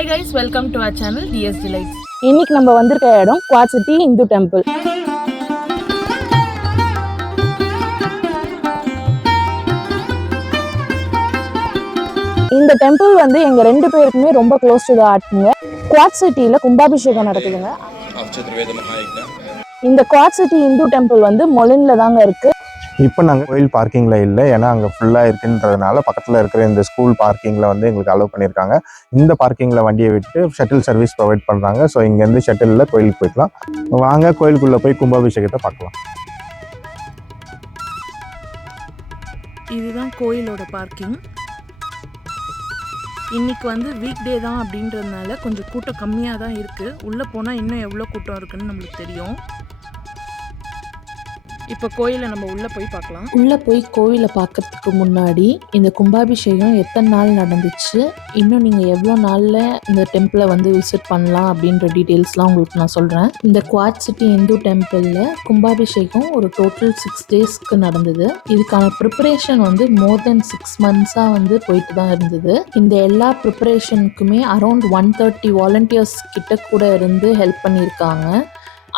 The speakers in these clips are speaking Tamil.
Hi guys, welcome to our channel DS Delights. இன்னைக்கு நம்ம வந்திருக்க இடம் குவாட் சிட்டி இந்து டெம்பிள். இந்த டெம்பிள் வந்து எங்க ரெண்டு பேருக்குமே ரொம்ப க்ளோஸ் டு தி ஹார்ட்ங்க. குவாட் சிட்டில கும்பாபிஷேகம் நடக்குதுங்க. இந்த குவாட் சிட்டி இந்து டெம்பிள் வந்து மொலின்ல தாங்க இருக்கு. இப்போ நாங்கள் கோயில் பார்க்கிங்கில் இல்லை, ஏன்னா அங்கே ஃபுல்லாக இருக்குன்றதுனால பக்கத்தில் இருக்கிற இந்த ஸ்கூல் பார்க்கிங்கில் வந்து எங்களுக்கு அலோவ் பண்ணியிருக்காங்க. இந்த பார்க்கிங்கில் வண்டியை விட்டு ஷட்டில் சர்வீஸ் ப்ரொவைட் பண்ணுறாங்க. ஸோ இங்கேருந்து ஷட்டிலில் கோயிலுக்கு போய்க்கலாம். வாங்க கோயிலுக்குள்ளே போய் கும்பாபிஷேகத்தை பார்க்கலாம். இதுதான் கோயிலோட பார்க்கிங். இன்னைக்கு வந்து வீக் டே தான் அப்படின்றதுனால கொஞ்சம் கூட்டம் கம்மியாக தான் இருக்குது. உள்ளே போனால் இன்னும் எவ்வளோ கூட்டம் இருக்குன்னு நம்மளுக்கு தெரியும். இப்போ கோயிலை நம்ம உள்ளே போய் பார்க்கலாம். உள்ளே போய் கோவிலை பார்க்கறதுக்கு முன்னாடி இந்த கும்பாபிஷேகம் எத்தனை நாள் நடந்துச்சு, இன்னும் நீங்கள் எவ்வளோ நாளில் இந்த டெம்பிளை வந்து விசிட் பண்ணலாம் அப்படின்ற டீட்டெயில்ஸ்லாம் உங்களுக்கு நான் சொல்கிறேன். இந்த குவாட் சிட்டி இந்து டெம்பிளில் கும்பாபிஷேகம் ஒரு டோட்டல் 6 டேஸ்க்கு நடந்தது. இதுக்கான ப்ரிப்பரேஷன் வந்து மோர் தென் 6 மந்த்ஸாக வந்து போயிட்டு தான் இருந்தது. இந்த எல்லா ப்ரிப்பரேஷனுக்குமே அரௌண்ட் 130 வாலண்டியர்ஸ் கிட்ட கூட இருந்து ஹெல்ப் பண்ணியிருக்காங்க.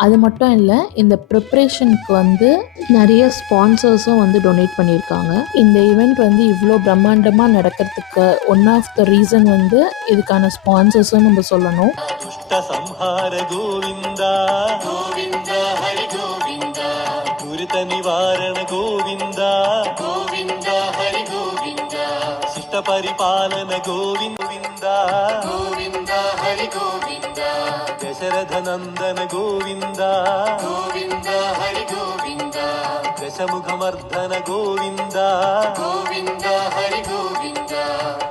அது மட்டும் இல்லை, இந்த ப்ரிப்ரேஷனுக்கு வந்து நிறைய ஸ்பான்சர்ஸும் வந்து டொனேட் பண்ணியிருக்காங்க. இந்த ஈவெண்ட் வந்து இவ்வளோ பிரம்மாண்டமாக நடக்கிறதுக்கு ஒன் ஆஃப் த ரீசன் வந்து இதுக்கான ஸ்பான்சர்ஸும் நம்ம சொல்லணும். பரிபாலன கோவிந்தா கோவிந்தா ஹரி கோவிந்தா தசரத நந்தன கோவிந்தா கோவிந்தா ஹரி கோவிந்தா தசமுகமர்தன கோவிந்தா கோவிந்தா ஹரி கோவிந்தா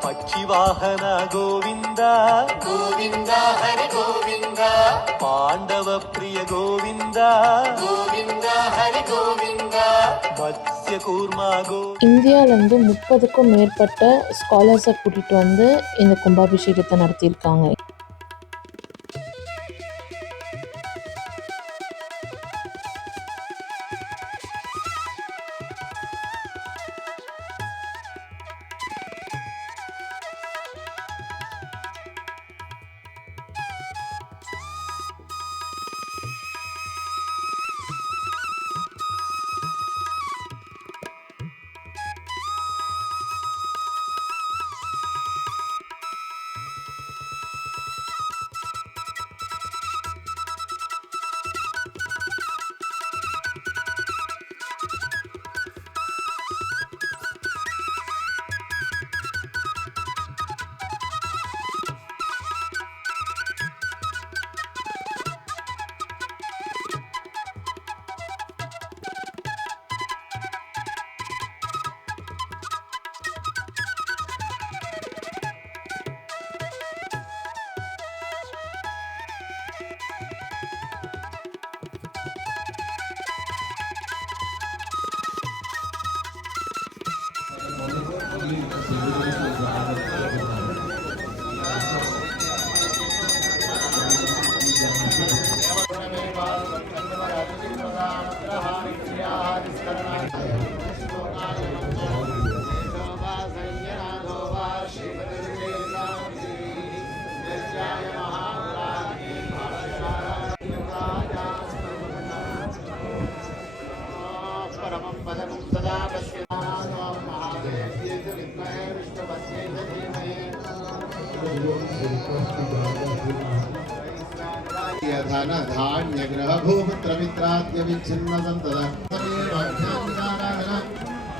பட்சி வாகன கோவிந்தா கோவிந்தா ஹரி கோவிந்தா பாண்டவ பிரிய கோவிந்தா கோவிந்தா ஹரி கோவிந்தா மத்ஸ்ய கூர்மா இந்தியாவிலேருந்து 30க்கும் மேற்பட்ட ஸ்காலர்ஸை கூட்டிகிட்டு வந்து இந்த கும்பாபிஷேகத்தை நடத்தியிருக்காங்க.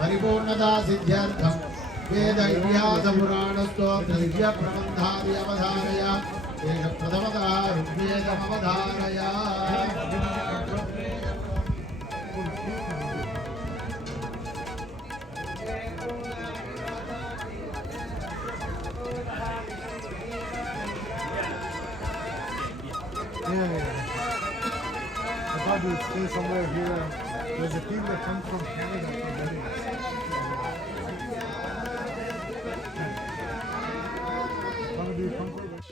परिपूर्णता सिद्ध्यर्थं वेद इतिहास पुराण स्तोत्र दिव्य प्रबंधादि अवधारय एष प्रथमतः ऋग्वेदम् अवधारय. I thought you'd stay somewhere here. There's a team that comes from Canada for weddings. How do you come for this?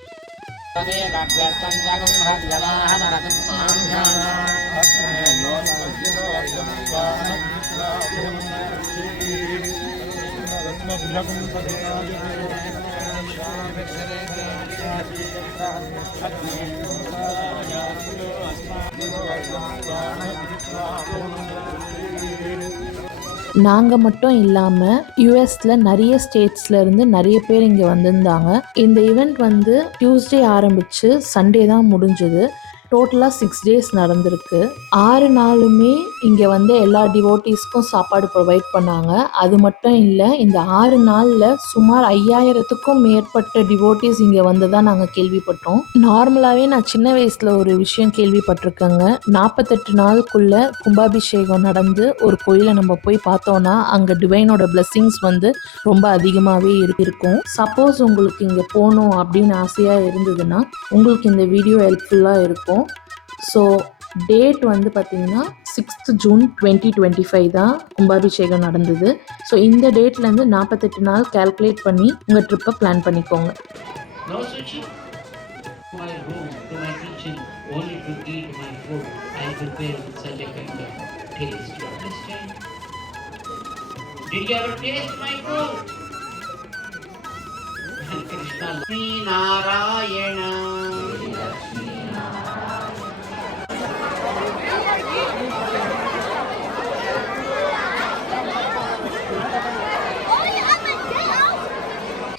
நாங்கள் மட்டும் இல்லாமல் யூஎஸில் நிறைய ஸ்டேட்ஸில் இருந்து நிறைய பேர் இங்கே வந்திருந்தாங்க. இந்த ஈவெண்ட் வந்து டியூஸ்டே ஆரம்பித்து சண்டே தான் முடிஞ்சுது. டோட்டலாக 6 days நடந்திருக்கு. 6 நாளுமே இங்கே வந்து எல்லா டிவோட்டீஸ்க்கும் சாப்பாடு ப்ரொவைட் பண்ணாங்க. அது மட்டும் இல்லை, இந்த 6 நாளில் சுமார் 5000த்துக்கும் மேற்பட்ட டிவோட்டீஸ் இங்கே வந்ததாக நாங்கள் கேள்விப்பட்டோம். நார்மலாகவே நான் சின்ன வயசில் ஒரு விஷயம் கேள்விப்பட்டிருக்கேங்க. 48 நாளுக்குள்ளே கும்பாபிஷேகம் நடந்து ஒரு கோயிலை நம்ம போய் பார்த்தோன்னா அங்கே டிவைனோட பிளெஸ்ஸிங்ஸ் வந்து ரொம்ப அதிகமாகவே இருக்கும். சப்போஸ் உங்களுக்கு இங்கே போகணும் அப்படின்னு ஆசையாக இருந்ததுன்னா உங்களுக்கு இந்த வீடியோ ஹெல்ப்ஃபுல்லாக இருக்கும். ஸோ டேட் வந்து பார்த்திங்கன்னா 6th June 2025 தான் கும்பாபிஷேகம் நடந்தது. ஸோ இந்த டேட்லேருந்து 48 நாள் கால்குலேட் பண்ணி உங்கள் ட்ரிப்பை பிளான் பண்ணிக்கோங்க. No switching to my room, to my kitchen, only to eat my food I prepare with such a kind of taste. You understand? Did you ever taste my food? Krishna Lakshmi Narayana.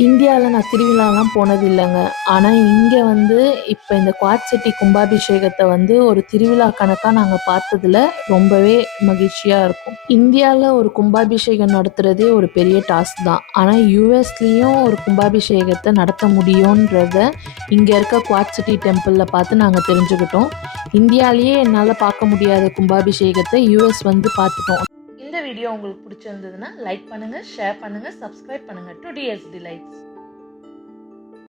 இந்தியாவில் நான் திருவிழாலாம் போனது இல்லைங்க. ஆனால் இங்கே வந்து இப்போ இந்த குவாட் சிட்டி கும்பாபிஷேகத்தை வந்து ஒரு திருவிழா கணக்காக நாங்கள் பார்த்ததுல ரொம்பவே மகிழ்ச்சியாக இருக்கும். இந்தியாவில் ஒரு கும்பாபிஷேகம் நடத்துகிறதே ஒரு பெரிய டாஸ்க் தான். ஆனால் யூஎஸ்லேயும் ஒரு கும்பாபிஷேகத்தை நடத்த முடியுன்றத இங்கே இருக்க குவாட் சிட்டி டெம்பிளில் பார்த்து நாங்கள் தெரிஞ்சுக்கிட்டோம். இந்தியாவிலேயே என்னால் பார்க்க முடியாத கும்பாபிஷேகத்தை யூஎஸ் வந்து பார்த்துட்டோம். இந்த வீடியோ உங்களுக்கு பிடிச்சிருந்ததுன்னா லைக் பண்ணுங்கள், ஷேர் பண்ணுங்கள், சப்ஸ்கிரைப் பண்ணுங்கள் டு டிஎஸ் டிலைட்ஸ்.